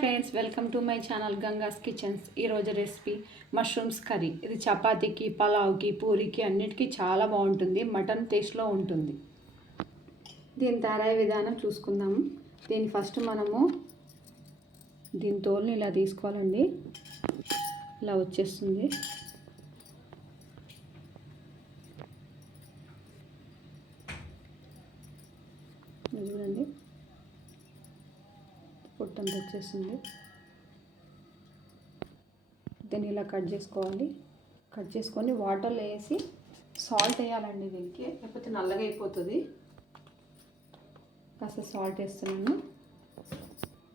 Friends, welcome to my channel Ganga's kitchens. ఈరోజు recipe mushrooms curry. ఇది చపాతీకి, పలావ్కి, పూరికి అన్నిటికీ చాలా బాగుంటుంది. మటన్ టేస్ట్లో ఉంటుంది. దీని తయారయ్యే విధానం చూసుకుందాము. దీన్ని ఫస్ట్ మనము దీని తోలుని ఇలా తీసుకోవాలండి. ఇలా వచ్చేస్తుంది. చూడండి, పొట్టంతా వచ్చేసింది. దీన్ని ఇలా కట్ చేసుకోవాలి. కట్ చేసుకొని వాటర్లో వేసి సాల్ట్ వేయాలండి. దీనికి లేకపోతే నల్లగా అయిపోతుంది. కాస్త సాల్ట్ వేస్తున్నాను.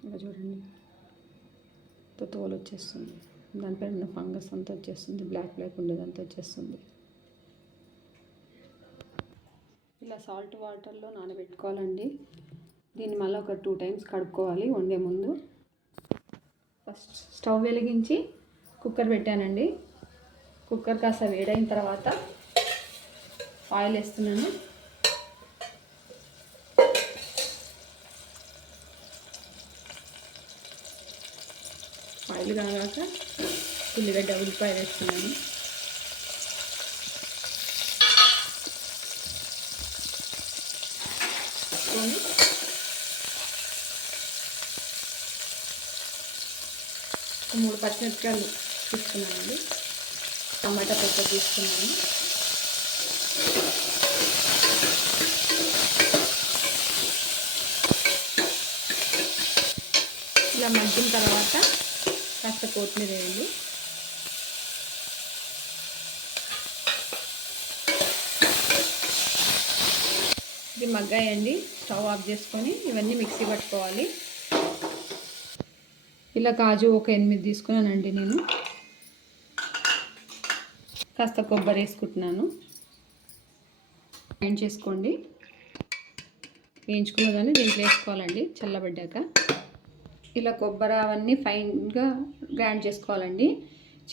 ఇలా చూడండి, తోలు వచ్చేస్తుంది. దానిపైన ఉన్న ఫంగస్ అంతా వచ్చేస్తుంది. బ్లాక్ ఉండేదంతా వచ్చేస్తుంది. ఇలా సాల్ట్ వాటర్లో నానబెట్టుకోవాలండి. దీన్ని మళ్ళీ ఒక 2 టైమ్స్ కడుక్కోవాలి వండే ముందు. ఫస్ట్ స్టవ్ వెలిగించి కుక్కర్ పెట్టానండి. కుక్కర్ కాస్త వేడైన తర్వాత ఆయిల్ వేస్తున్నాను. ఆయిల్ కాగాక ఉల్లిగడ్డ, ఉల్లిపాయ వేస్తున్నాను. మూడు పచ్చిమిరపకాయలు తీసుకున్నానండి. టమాటా పచ్చడి తీసుకున్నాను. ఇలా మగ్గిన తర్వాత కాస్త కొత్తిమీర వేయండి. ఇది మగ్గాయండి. స్టవ్ ఆఫ్ చేసుకొని ఇవన్నీ మిక్సీ పట్టుకోవాలి. ఇలా కాజు ఒక 8 తీసుకున్నానండి నేను. కాస్త కొబ్బరి వేసుకుంటున్నాను. గ్రైండ్ చేసుకోండి. వేయించుకున్న దాన్ని దీంట్లో వేసుకోవాలండి చల్లబడ్డాక. ఇలా కొబ్బరి అవన్నీ ఫైన్గా గ్రైండ్ చేసుకోవాలండి.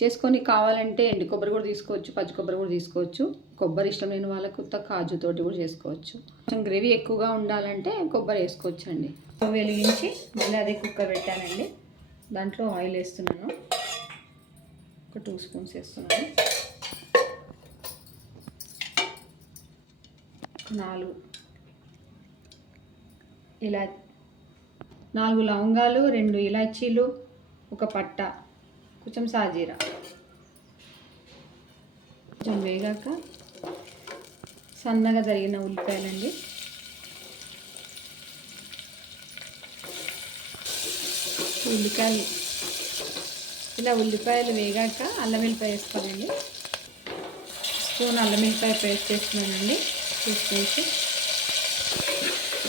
చేసుకొని కావాలంటే ఎండు కొబ్బరి కూడా తీసుకోవచ్చు, పచ్చి కొబ్బరి కూడా తీసుకోవచ్చు. కొబ్బరి ఇష్టం లేని వాళ్ళకు కాజుతోటి కూడా చేసుకోవచ్చు. కొంచెం గ్రేవీ ఎక్కువగా ఉండాలంటే కొబ్బరి వేసుకోవచ్చు అండి. వెలిగించి మళ్ళీ అదే కుక్కర్ పెట్టానండి. దాంట్లో ఆయిల్ వేస్తున్నాను. ఒక 2 స్పూన్స్ వేస్తున్నాను. 4 లవంగాలు, 2 ఇలాచీలు, ఒక పట్ట, కొంచెం సాజీరా. కొంచెం వేగాక సన్నగా తరిగిన ఉల్లిపాయలండి. ఉల్లిపాయలు వేగాక అల్లం వెల్లిపాయ వేసుకోవాలండి. స్పూన్ అల్లం వెల్లిపాయ పేస్ట్ చేస్తున్నానండి. 2 స్పూన్స్.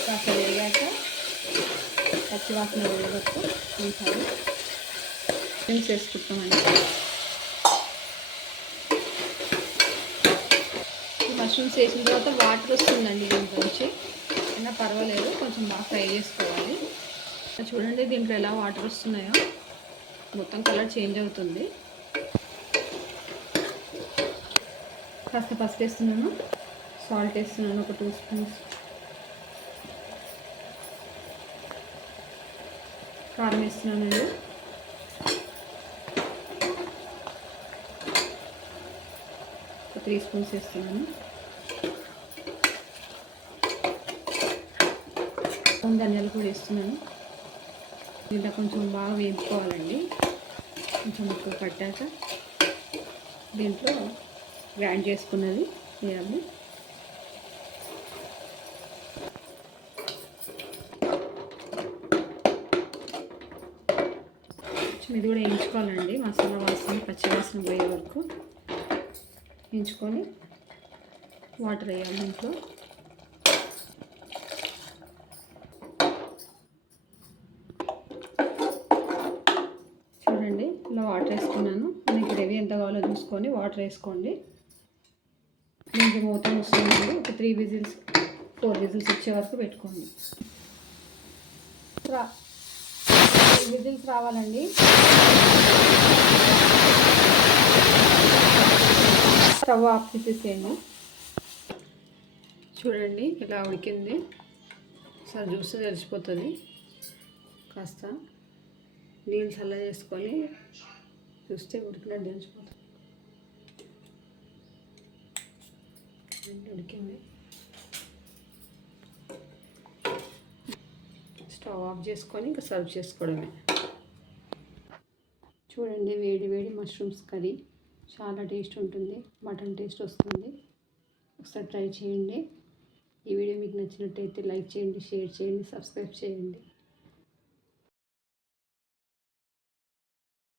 కాస్త వేగాక పచ్చివాసన వేయవచ్చు. ఈసారి డ్రింక్స్ వేసుకుంటామండి. ఈ మష్రూమ్స్ వేసిన తర్వాత వాటర్ వస్తుందండి దీంట్లో నుంచి. అయినా పర్వాలేదు, కొంచెం బాగా ఫ్రై చేసుకోవాలి. చూడండి దీంట్లో ఎలా వాటర్ వస్తున్నాయో. మొత్తం కలర్ చేంజ్ అవుతుంది. కాస్త పసుపు వేస్తున్నాను. సాల్ట్ వేస్తున్నాను ఒక 2 స్పూన్స్. కారం వేస్తున్నానండి. ఒక 3 స్పూన్స్ వేస్తున్నాను. ధనియాలు కూడా వేస్తున్నాను. ఇలా కొంచెం బాగా వేపుకోవాలండి. కొంచెం ఉప్పు పట్టాక దీంట్లో గ్రైండ్ చేసుకున్నది వేయాలి. ఇది కూడా వేయించుకోవాలండి. మసాలా వాసన, పచ్చి వాసన పోయే వరకు వేయించుకొని వాటర్ వేయాలి దీంట్లో. చూడండి, ఇలా వాటర్ వేసుకున్నాను. మీకు గ్రేవీ ఎంత కావాలో చూసుకొని వాటర్ వేసుకోండి. దీనికి మూత వస్తుందండి. ఒక 4 విజిల్స్ వచ్చే వరకు పెట్టుకోండి. 3 విజిల్స్ రావాలండి. స్టవ్ ఆఫ్ చేసేసేయండి. చూడండి ఇలా ఉడికింది. ఒకసారి చూస్తే తెలిసిపోతుంది. కాస్త నీళ్ళు చల్ల చేసుకొని చూస్తే ఉడికినట్టు తెలిసిపోతుంది. ఉడికింది. స్టవ్ ఆఫ్ చేసుకొని ఇంకా సర్వ్ చేసుకోవడమే. చూడండి, వేడి వేడి మష్రూమ్స్ కర్రీ చాలా టేస్ట్ ఉంటుంది, మటన్ టేస్ట్ వస్తుంది. ఒకసారి ట్రై చేయండి. ఈ వీడియో మీకు నచ్చినట్టయితే లైక్ చేయండి, షేర్ చేయండి, సబ్స్క్రైబ్ చేయండి.